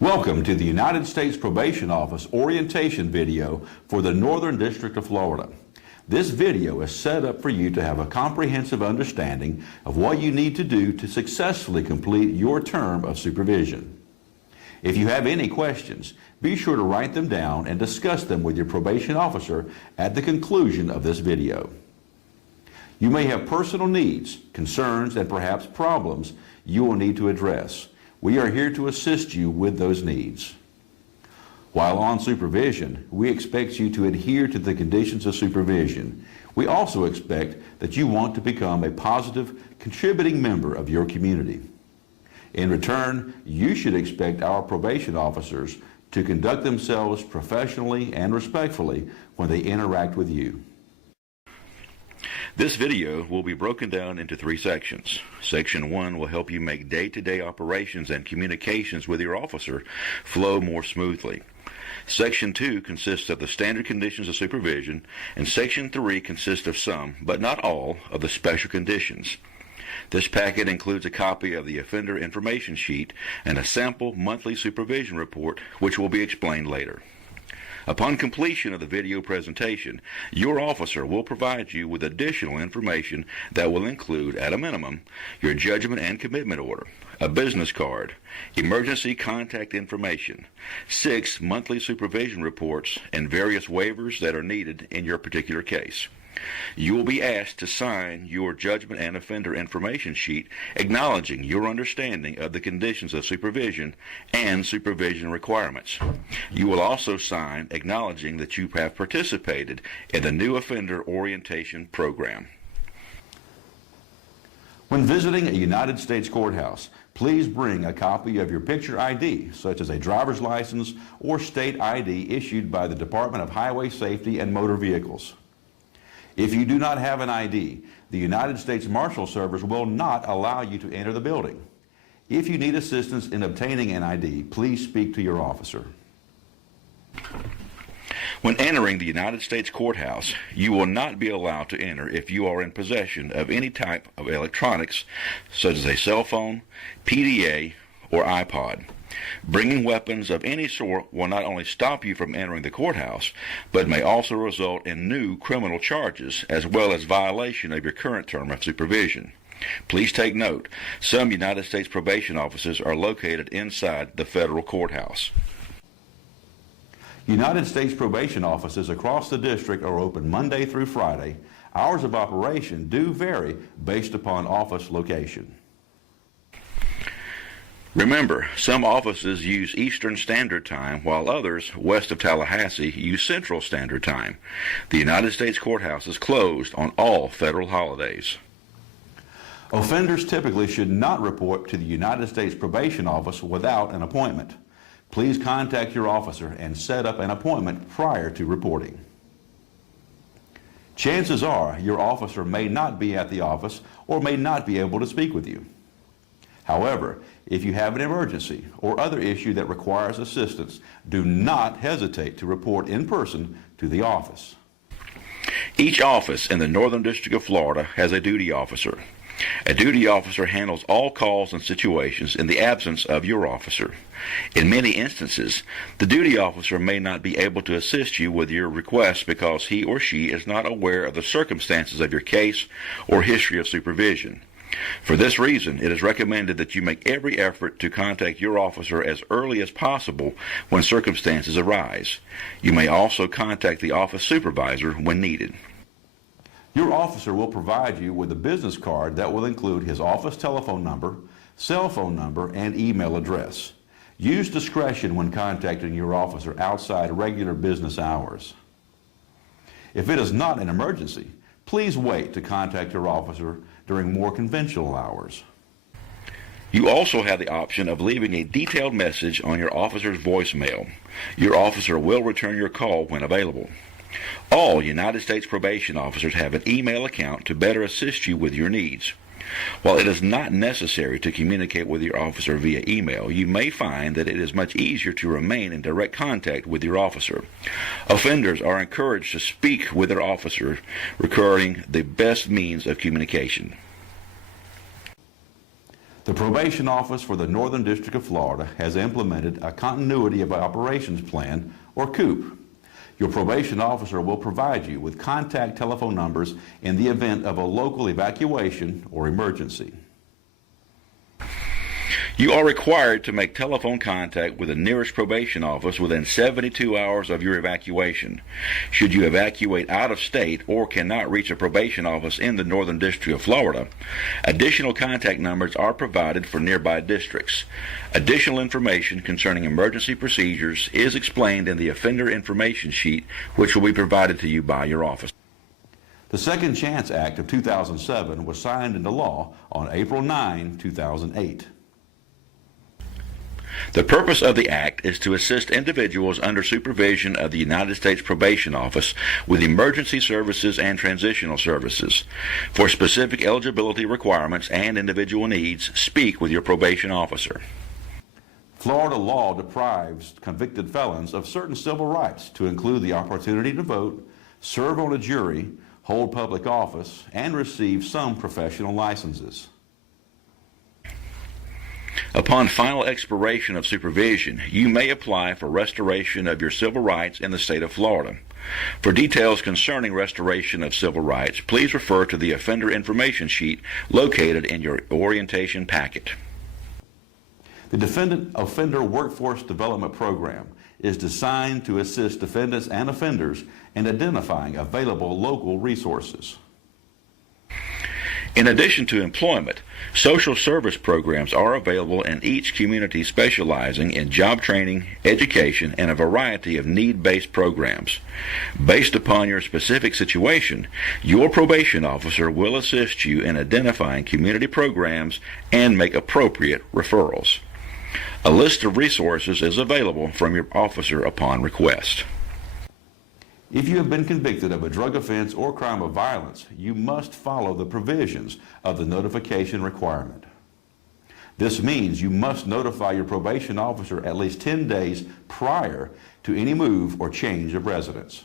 Welcome to the United States Probation Office orientation video for the Northern District of Florida. This video is set up for you to have a comprehensive understanding of what you need to do to successfully complete your term of supervision. If you have any questions, be sure to write them down and discuss them with your probation officer at the conclusion of this video. You may have personal needs, concerns, and perhaps problems you will need to address. We are here to assist you with those needs. While on supervision, we expect you to adhere to the conditions of supervision. We also expect that you want to become a positive, contributing member of your community. In return, you should expect our probation officers to conduct themselves professionally and respectfully when they interact with you. This video will be broken down into 3 sections. Section 1 will help you make day-to-day operations and communications with your officer flow more smoothly. Section 2 consists of the standard conditions of supervision, and Section 3 consists of some, but not all, of the special conditions. This packet includes a copy of the offender information sheet and a sample monthly supervision report, which will be explained later. Upon completion of the video presentation, your officer will provide you with additional information that will include, at a minimum, your judgment and commitment order, a business card, emergency contact information, 6 monthly supervision reports, and various waivers that are needed in your particular case. You will be asked to sign your judgment and offender information sheet acknowledging your understanding of the conditions of supervision and supervision requirements. You will also sign acknowledging that you have participated in the new offender orientation program. When visiting a United States courthouse, please bring a copy of your picture ID, such as a driver's license or state ID issued by the Department of Highway Safety and Motor Vehicles. If you do not have an ID, the United States Marshal Service will not allow you to enter the building. If you need assistance in obtaining an ID, please speak to your officer. When entering the United States Courthouse, you will not be allowed to enter if you are in possession of any type of electronics, such as a cell phone, PDA, or iPod. Bringing weapons of any sort will not only stop you from entering the courthouse, but may also result in new criminal charges as well as violation of your current term of supervision. Please take note, some United States probation offices are located inside the federal courthouse. United States probation offices across the district are open Monday through Friday. Hours of operation do vary based upon office location. Remember, some offices use Eastern Standard Time, while others, west of Tallahassee, use Central Standard Time. The United States Courthouse is closed on all federal holidays. Offenders typically should not report to the United States Probation Office without an appointment. Please contact your officer and set up an appointment prior to reporting. Chances are your officer may not be at the office or may not be able to speak with you. However, if you have an emergency or other issue that requires assistance, do not hesitate to report in person to the office. Each office in the Northern District of Florida has a duty officer. A duty officer handles all calls and situations in the absence of your officer. In many instances, the duty officer may not be able to assist you with your request because he or she is not aware of the circumstances of your case or history of supervision. For this reason, it is recommended that you make every effort to contact your officer as early as possible when circumstances arise. You may also contact the office supervisor when needed. Your officer will provide you with a business card that will include his office telephone number, cell phone number, and email address. Use discretion when contacting your officer outside regular business hours. If it is not an emergency, please wait to contact your officer during more conventional hours. You also have the option of leaving a detailed message on your officer's voicemail. Your officer will return your call when available. All United States probation officers have an email account to better assist you with your needs. While it is not necessary to communicate with your officer via email, you may find that it is much easier to remain in direct contact with your officer. Offenders are encouraged to speak with their officer regarding the best means of communication. The Probation Office for the Northern District of Florida has implemented a Continuity of Operations Plan, or COOP. Your probation officer will provide you with contact telephone numbers in the event of a local evacuation or emergency. You are required to make telephone contact with the nearest probation office within 72 hours of your evacuation. Should you evacuate out of state or cannot reach a probation office in the Northern District of Florida, additional contact numbers are provided for nearby districts. Additional information concerning emergency procedures is explained in the Offender Information Sheet, which will be provided to you by your office. The Second Chance Act of 2007 was signed into law on April 9, 2008. The purpose of the Act is to assist individuals under supervision of the United States Probation Office with emergency services and transitional services. For specific eligibility requirements and individual needs, speak with your probation officer. Florida law deprives convicted felons of certain civil rights, to include the opportunity to vote, serve on a jury, hold public office, and receive some professional licenses. Upon final expiration of supervision, you may apply for restoration of your civil rights in the state of Florida. For details concerning restoration of civil rights, please refer to the Offender Information Sheet located in your orientation packet. The Defendant Offender Workforce Development Program is designed to assist defendants and offenders in identifying available local resources. In addition to employment, social service programs are available in each community, specializing in job training, education, and a variety of need-based programs. Based upon your specific situation, your probation officer will assist you in identifying community programs and make appropriate referrals. A list of resources is available from your officer upon request. If you have been convicted of a drug offense or crime of violence, you must follow the provisions of the notification requirement. This means you must notify your probation officer at least 10 days prior to any move or change of residence.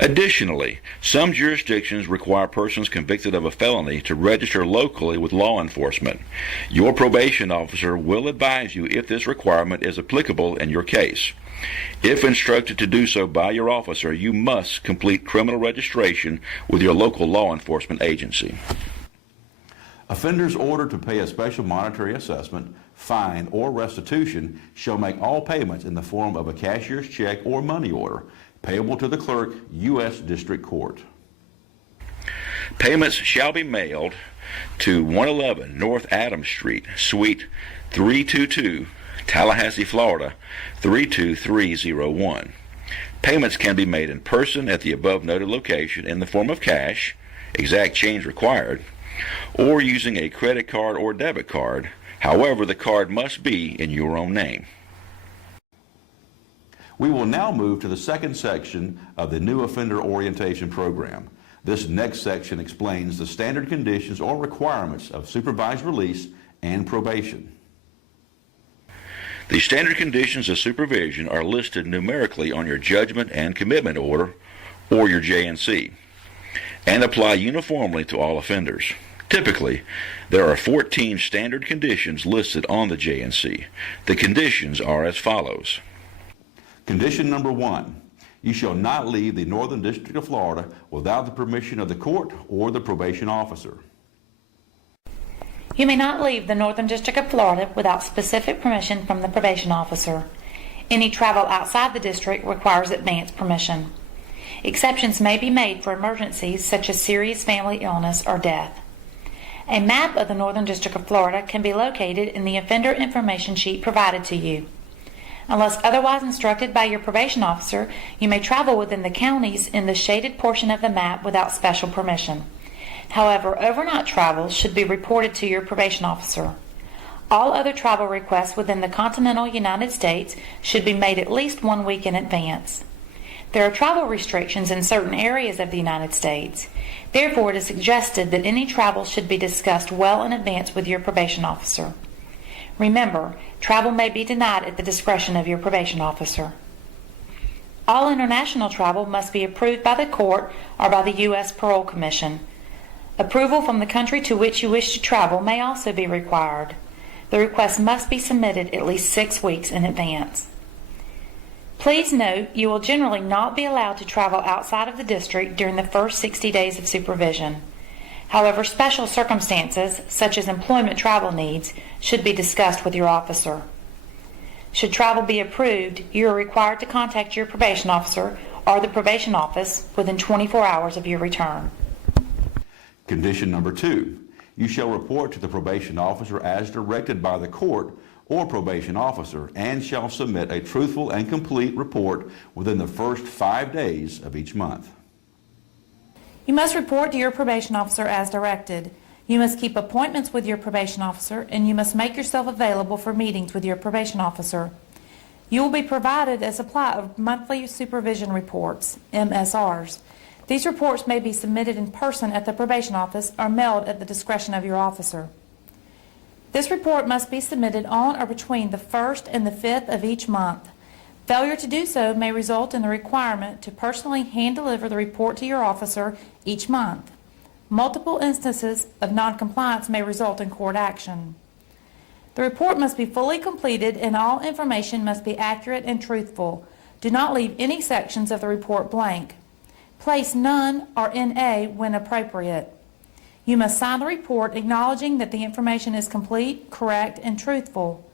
Additionally, some jurisdictions require persons convicted of a felony to register locally with law enforcement. Your probation officer will advise you if this requirement is applicable in your case. If instructed to do so by your officer, you must complete criminal registration with your local law enforcement agency. Offenders ordered to pay a special monetary assessment, fine, or restitution shall make all payments in the form of a cashier's check or money order, payable to the clerk, U.S. District Court. Payments shall be mailed to 111 North Adams Street, Suite 322, Tallahassee, Florida 32301. Payments can be made in person at the above noted location in the form of cash, exact change required, or using a credit card or debit card. However, the card must be in your own name. We will now move to the second section of the new offender orientation program. This next section explains the standard conditions or requirements of supervised release and probation. The standard conditions of supervision are listed numerically on your judgment and commitment order, or your J&C, and apply uniformly to all offenders. Typically, there are 14 standard conditions listed on the J&C. The conditions are as follows. Condition number 1, you shall not leave the Northern District of Florida without the permission of the court or the probation officer. You may not leave the Northern District of Florida without specific permission from the probation officer. Any travel outside the district requires advance permission. Exceptions may be made for emergencies such as serious family illness or death. A map of the Northern District of Florida can be located in the Offender Information Sheet provided to you. Unless otherwise instructed by your probation officer, you may travel within the counties in the shaded portion of the map without special permission. However, overnight travel should be reported to your probation officer. All other travel requests within the continental United States should be made at least 1 week in advance. There are travel restrictions in certain areas of the United States. Therefore, it is suggested that any travel should be discussed well in advance with your probation officer. Remember, travel may be denied at the discretion of your probation officer. All international travel must be approved by the court or by the U.S. Parole Commission. Approval from the country to which you wish to travel may also be required. The request must be submitted at least 6 weeks in advance. Please note you will generally not be allowed to travel outside of the district during the first 60 days of supervision. However, special circumstances, such as employment travel needs, should be discussed with your officer. Should travel be approved, you are required to contact your probation officer or the probation office within 24 hours of your return. Condition number 2, you shall report to the probation officer as directed by the court or probation officer and shall submit a truthful and complete report within the first 5 days of each month. You must report to your probation officer as directed. You must keep appointments with your probation officer, and you must make yourself available for meetings with your probation officer. You will be provided a supply of monthly supervision reports, MSRs. These reports may be submitted in person at the probation office or mailed at the discretion of your officer. This report must be submitted on or between the 1st and the 5th of each month. Failure to do so may result in the requirement to personally hand-deliver the report to your officer each month. Multiple instances of noncompliance may result in court action. The report must be fully completed and all information must be accurate and truthful. Do not leave any sections of the report blank. Place none or NA when appropriate. You must sign the report acknowledging that the information is complete, correct, and truthful.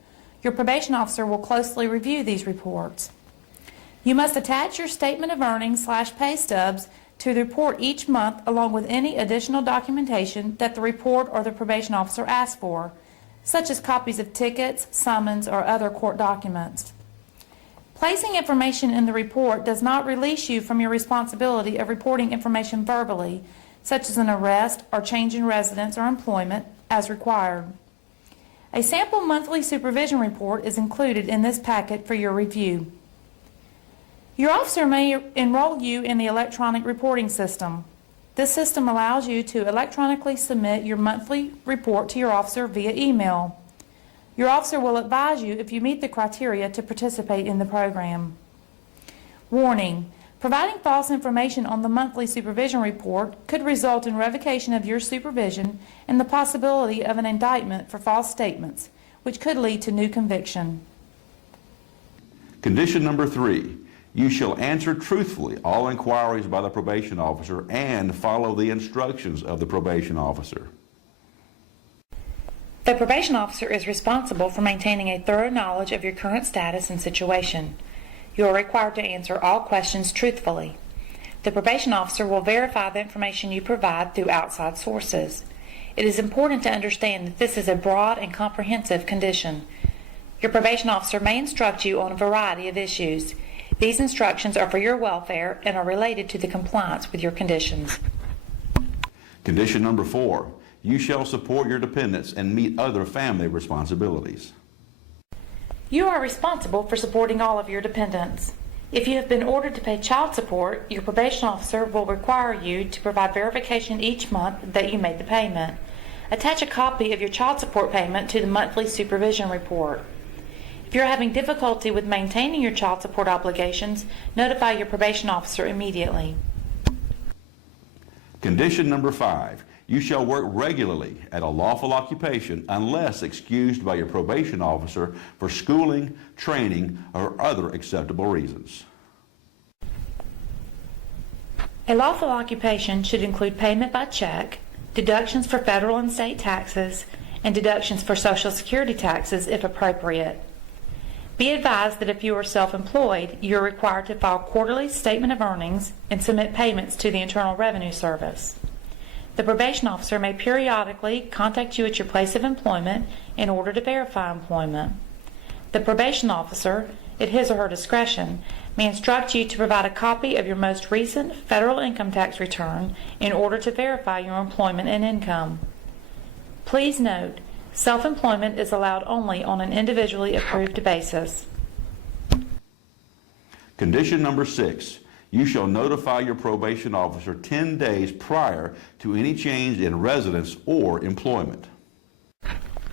Your probation officer will closely review these reports. You must attach your statement of earnings/pay stubs to the report each month along with any additional documentation that the report or the probation officer asks for, such as copies of tickets, summons, or other court documents. Placing information in the report does not release you from your responsibility of reporting information verbally, such as an arrest or change in residence or employment, as required. A sample monthly supervision report is included in this packet for your review. Your officer may enroll you in the electronic reporting system. This system allows you to electronically submit your monthly report to your officer via email. Your officer will advise you if you meet the criteria to participate in the program. Warning: providing false information on the monthly supervision report could result in revocation of your supervision and the possibility of an indictment for false statements, which could lead to new conviction. Condition number 3, you shall answer truthfully all inquiries by the probation officer and follow the instructions of the probation officer. The probation officer is responsible for maintaining a thorough knowledge of your current status and situation. You are required to answer all questions truthfully. The probation officer will verify the information you provide through outside sources. It is important to understand that this is a broad and comprehensive condition. Your probation officer may instruct you on a variety of issues. These instructions are for your welfare and are related to the compliance with your conditions. Condition number 4, you shall support your dependents and meet other family responsibilities. You are responsible for supporting all of your dependents. If you have been ordered to pay child support, your probation officer will require you to provide verification each month that you made the payment. Attach a copy of your child support payment to the monthly supervision report. If you're having difficulty with maintaining your child support obligations, notify your probation officer immediately. Condition number 5, you shall work regularly at a lawful occupation unless excused by your probation officer for schooling, training, or other acceptable reasons. A lawful occupation should include payment by check, deductions for federal and state taxes, and deductions for Social Security taxes if appropriate. Be advised that if you are self-employed, you are required to file quarterly statement of earnings and submit payments to the Internal Revenue Service. The probation officer may periodically contact you at your place of employment in order to verify employment. The probation officer, at his or her discretion, may instruct you to provide a copy of your most recent federal income tax return in order to verify your employment and income. Please note, self-employment is allowed only on an individually approved basis. Condition number 6, you shall notify your probation officer 10 days prior to any change in residence or employment.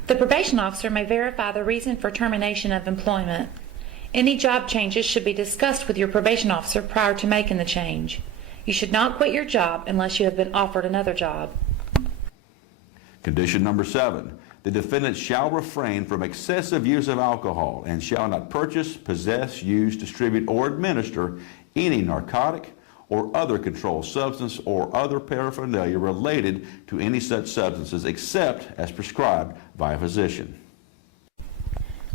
The probation officer may verify the reason for termination of employment. Any job changes should be discussed with your probation officer prior to making the change. You should not quit your job unless you have been offered another job. Condition number 7, the defendant shall refrain from excessive use of alcohol and shall not purchase, possess, use, distribute, or administer any narcotic or other controlled substance or other paraphernalia related to any such substances except as prescribed by a physician.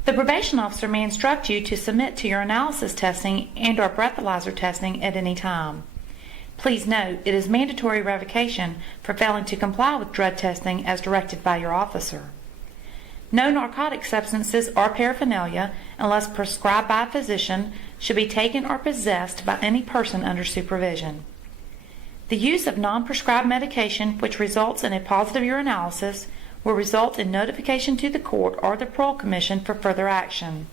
The probation officer may instruct you to submit to your analysis testing and/or breathalyzer testing at any time. Please note, it is mandatory revocation for failing to comply with drug testing as directed by your officer. No narcotic substances or paraphernalia, unless prescribed by a physician, should be taken or possessed by any person under supervision. The use of non-prescribed medication which results in a positive urinalysis will result in notification to the court or the parole commission for further action.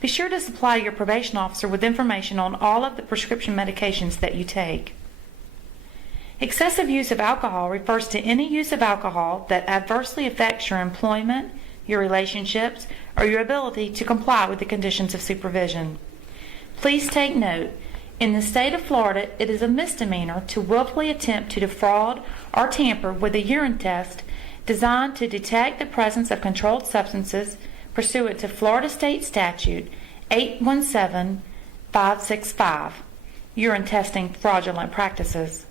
Be sure to supply your probation officer with information on all of the prescription medications that you take. Excessive use of alcohol refers to any use of alcohol that adversely affects your employment, your relationships, or your ability to comply with the conditions of supervision. Please take note, in the state of Florida, it is a misdemeanor to willfully attempt to defraud or tamper with a urine test designed to detect the presence of controlled substances pursuant to Florida State Statute 817565, urine testing fraudulent practices.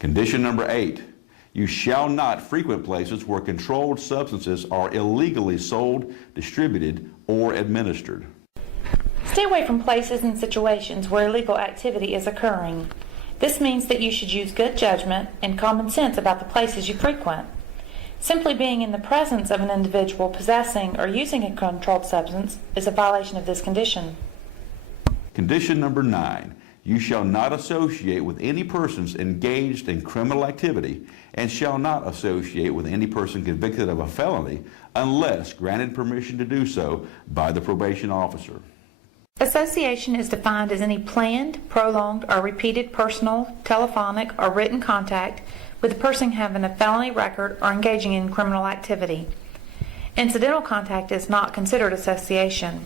Condition number 8, you shall not frequent places where controlled substances are illegally sold, distributed, or administered. Stay away from places and situations where illegal activity is occurring. This means that you should use good judgment and common sense about the places you frequent. Simply being in the presence of an individual possessing or using a controlled substance is a violation of this condition. Condition number 9, you shall not associate with any persons engaged in criminal activity and shall not associate with any person convicted of a felony unless granted permission to do so by the probation officer. Association is defined as any planned, prolonged, or repeated personal, telephonic, or written contact with a person having a felony record or engaging in criminal activity. Incidental contact is not considered association.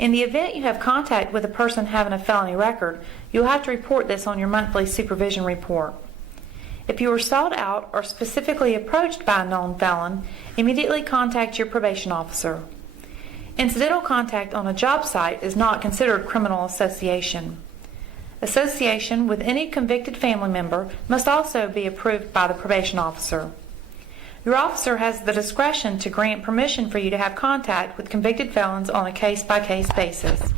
In the event you have contact with a person having a felony record, you'll have to report this on your monthly supervision report. If you are sought out or specifically approached by a known felon, immediately contact your probation officer. Incidental contact on a job site is not considered criminal association. Association with any convicted family member must also be approved by the probation officer. Your officer has the discretion to grant permission for you to have contact with convicted felons on a case-by-case basis.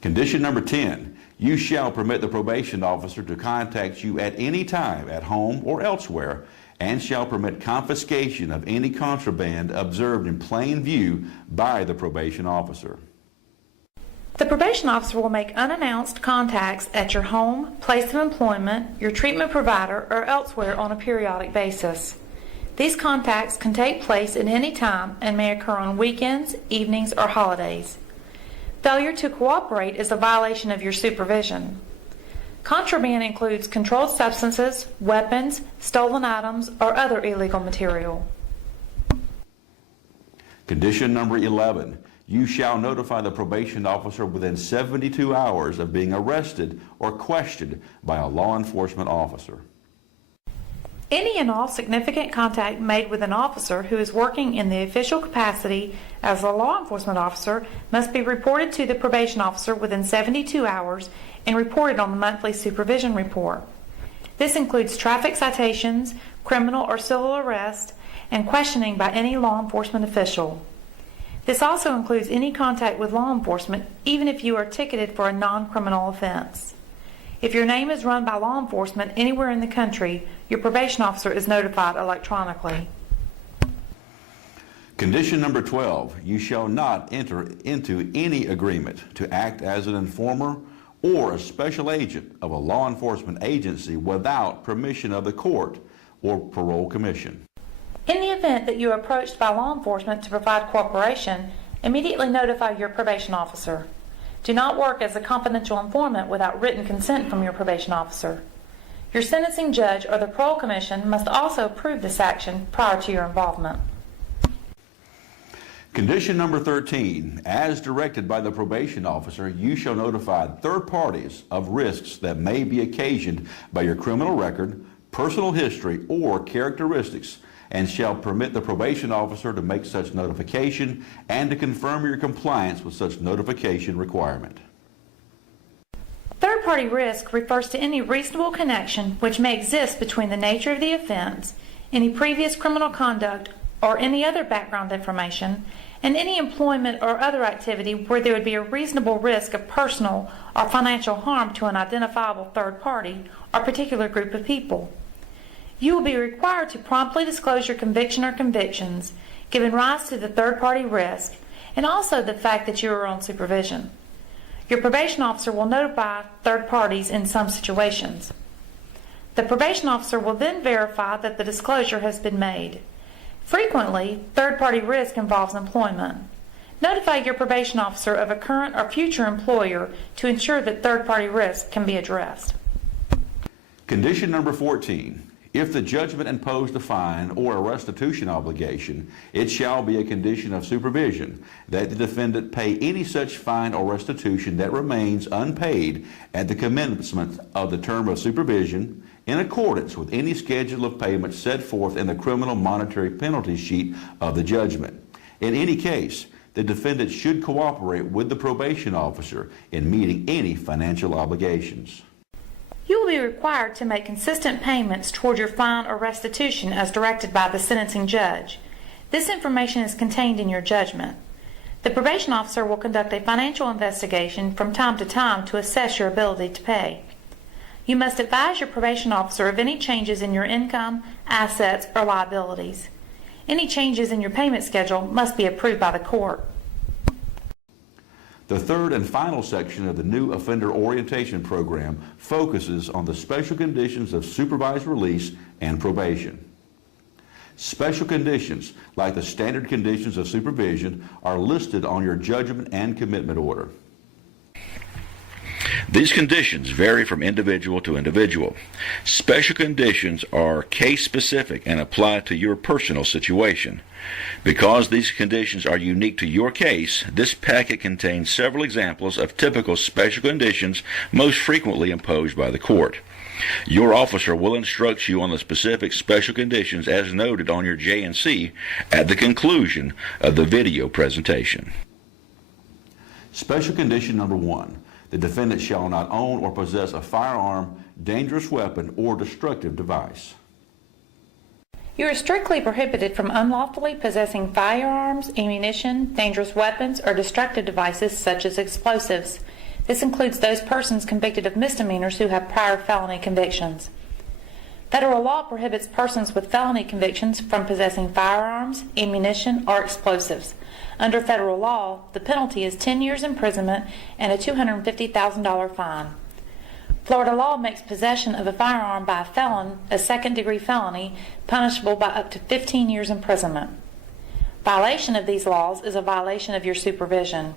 Condition number 10, you shall permit the probation officer to contact you at any time at home or elsewhere and shall permit confiscation of any contraband observed in plain view by the probation officer. The probation officer will make unannounced contacts at your home, place of employment, your treatment provider, or elsewhere on a periodic basis. These contacts can take place at any time and may occur on weekends, evenings, or holidays. Failure to cooperate is a violation of your supervision. Contraband includes controlled substances, weapons, stolen items, or other illegal material. Condition number 11, you shall notify the probation officer within 72 hours of being arrested or questioned by a law enforcement officer. Any and all significant contact made with an officer who is working in the official capacity as a law enforcement officer must be reported to the probation officer within 72 hours and reported on the monthly supervision report. This includes traffic citations, criminal or civil arrest, and questioning by any law enforcement official. This also includes any contact with law enforcement, even if you are ticketed for a non-criminal offense. If your name is run by law enforcement anywhere in the country, your probation officer is notified electronically. Condition number 12, you shall not enter into any agreement to act as an informer or a special agent of a law enforcement agency without permission of the court or parole commission. In the event that you are approached by law enforcement to provide cooperation, immediately notify your probation officer. Do not work as a confidential informant without written consent from your probation officer. Your sentencing judge or the parole commission must also approve this action prior to your involvement. Condition number 13, as directed by the probation officer, you shall notify third parties of risks that may be occasioned by your criminal record, personal history, or characteristics, and shall permit the probation officer to make such notification and to confirm your compliance with such notification requirement. Third-party risk refers to any reasonable connection which may exist between the nature of the offense, any previous criminal conduct, or any other background information, and any employment or other activity where there would be a reasonable risk of personal or financial harm to an identifiable third party or particular group of people. You will be required to promptly disclose your conviction or convictions, giving rise to the third-party risk, and also the fact that you are on supervision. Your probation officer will notify third parties in some situations. The probation officer will then verify that the disclosure has been made. Frequently, third-party risk involves employment. Notify your probation officer of a current or future employer to ensure that third-party risk can be addressed. Condition number 14. If the judgment imposed a fine or a restitution obligation, it shall be a condition of supervision that the defendant pay any such fine or restitution that remains unpaid at the commencement of the term of supervision in accordance with any schedule of payments set forth in the criminal monetary penalty sheet of the judgment. In any case, the defendant should cooperate with the probation officer in meeting any financial obligations. You will be required to make consistent payments toward your fine or restitution as directed by the sentencing judge. This information is contained in your judgment. The probation officer will conduct a financial investigation from time to time to assess your ability to pay. You must advise your probation officer of any changes in your income, assets, or liabilities. Any changes in your payment schedule must be approved by the court. The third and final section of the new offender orientation program focuses on the special conditions of supervised release and probation. Special conditions, like the standard conditions of supervision, are listed on your judgment and commitment order. These conditions vary from individual to individual. Special conditions are case-specific and apply to your personal situation. Because these conditions are unique to your case, this packet contains several examples of typical special conditions most frequently imposed by the court. Your officer will instruct you on the specific special conditions as noted on your J&C at the conclusion of the video presentation. Special condition number 1. The defendant shall not own or possess a firearm, dangerous weapon, or destructive device. You are strictly prohibited from unlawfully possessing firearms, ammunition, dangerous weapons, or destructive devices such as explosives. This includes those persons convicted of misdemeanors who have prior felony convictions. Federal law prohibits persons with felony convictions from possessing firearms, ammunition, or explosives. Under federal law, the penalty is 10 years imprisonment and a $250,000 fine. Florida law makes possession of a firearm by a felon a second-degree felony punishable by up to 15 years imprisonment. Violation of these laws is a violation of your supervision.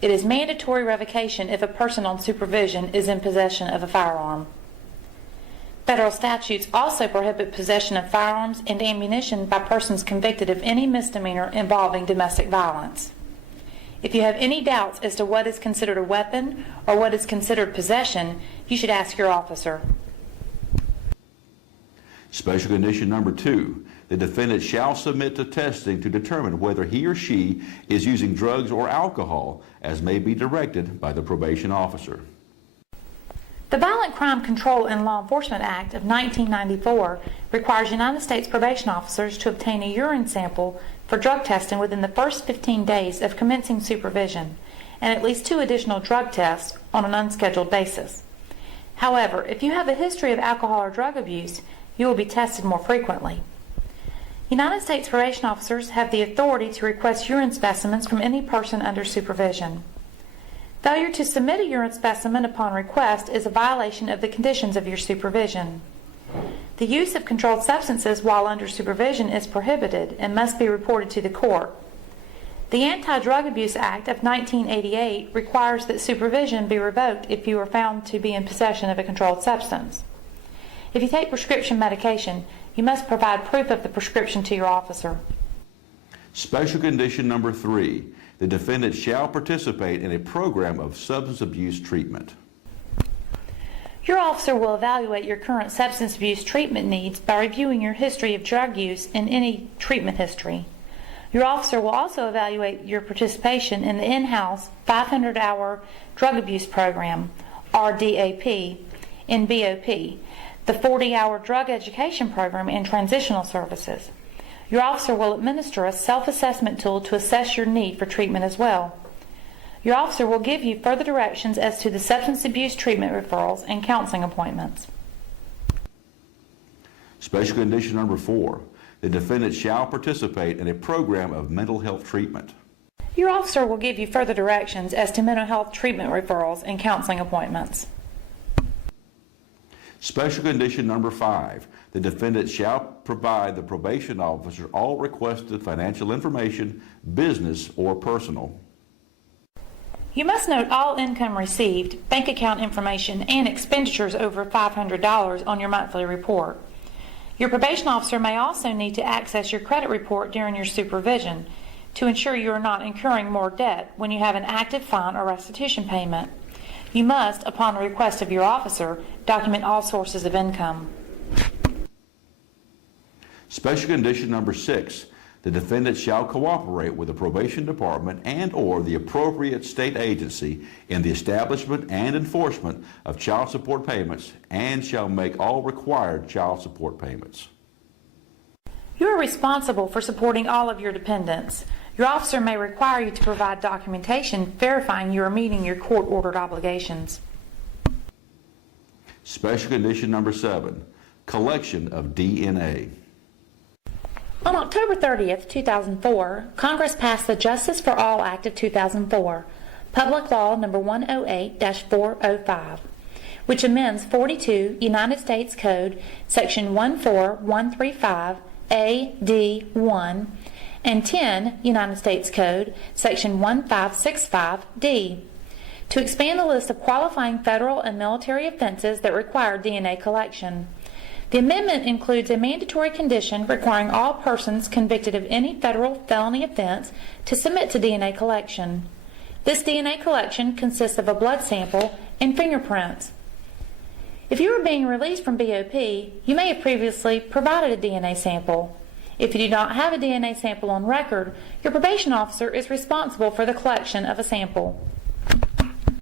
It is mandatory revocation if a person on supervision is in possession of a firearm. Federal statutes also prohibit possession of firearms and ammunition by persons convicted of any misdemeanor involving domestic violence. If you have any doubts as to what is considered a weapon or what is considered possession, you should ask your officer. Special condition number 2. The defendant shall submit to testing to determine whether he or she is using drugs or alcohol, as may be directed by the probation officer. The Violent Crime Control and Law Enforcement Act of 1994 requires United States probation officers to obtain a urine sample for drug testing within the first 15 days of commencing supervision, and at least 2 additional drug tests on an unscheduled basis. However, if you have a history of alcohol or drug abuse, you will be tested more frequently. United States probation officers have the authority to request urine specimens from any person under supervision. Failure to submit a urine specimen upon request is a violation of the conditions of your supervision. The use of controlled substances while under supervision is prohibited and must be reported to the court. The Anti-Drug Abuse Act of 1988 requires that supervision be revoked if you are found to be in possession of a controlled substance. If you take prescription medication, you must provide proof of the prescription to your officer. Special condition number 3. The defendant shall participate in a program of substance abuse treatment. Your officer will evaluate your current substance abuse treatment needs by reviewing your history of drug use and any treatment history. Your officer will also evaluate your participation in the in-house 500-hour drug abuse program, RDAP, in BOP, the 40-hour drug education program and transitional services. Your officer will administer a self-assessment tool to assess your need for treatment as well. Your officer will give you further directions as to the substance abuse treatment referrals and counseling appointments. Special condition number 4, the defendant shall participate in a program of mental health treatment. Your officer will give you further directions as to mental health treatment referrals and counseling appointments. Special condition number 5, the defendant shall provide the probation officer all requested financial information, business or personal. You must note all income received, bank account information, and expenditures over $500 on your monthly report. Your probation officer may also need to access your credit report during your supervision to ensure you are not incurring more debt when you have an active fine or restitution payment. You must, upon request of your officer, document all sources of income. Special condition number 6, the defendant shall cooperate with the probation department and/or the appropriate state agency in the establishment and enforcement of child support payments and shall make all required child support payments. You are responsible for supporting all of your dependents. Your officer may require you to provide documentation verifying you are meeting your court-ordered obligations. Special condition number 7, collection of DNA. On October 30th, 2004, Congress passed the Justice for All Act of 2004, Public Law number 108-405, which amends 42 United States Code Section 14135A-D1 and 10 United States Code Section 1565D to expand the list of qualifying federal and military offenses that require DNA collection. The amendment includes a mandatory condition requiring all persons convicted of any federal felony offense to submit to DNA collection. This DNA collection consists of a blood sample and fingerprints. If you are being released from BOP, you may have previously provided a DNA sample. If you do not have a DNA sample on record, your probation officer is responsible for the collection of a sample.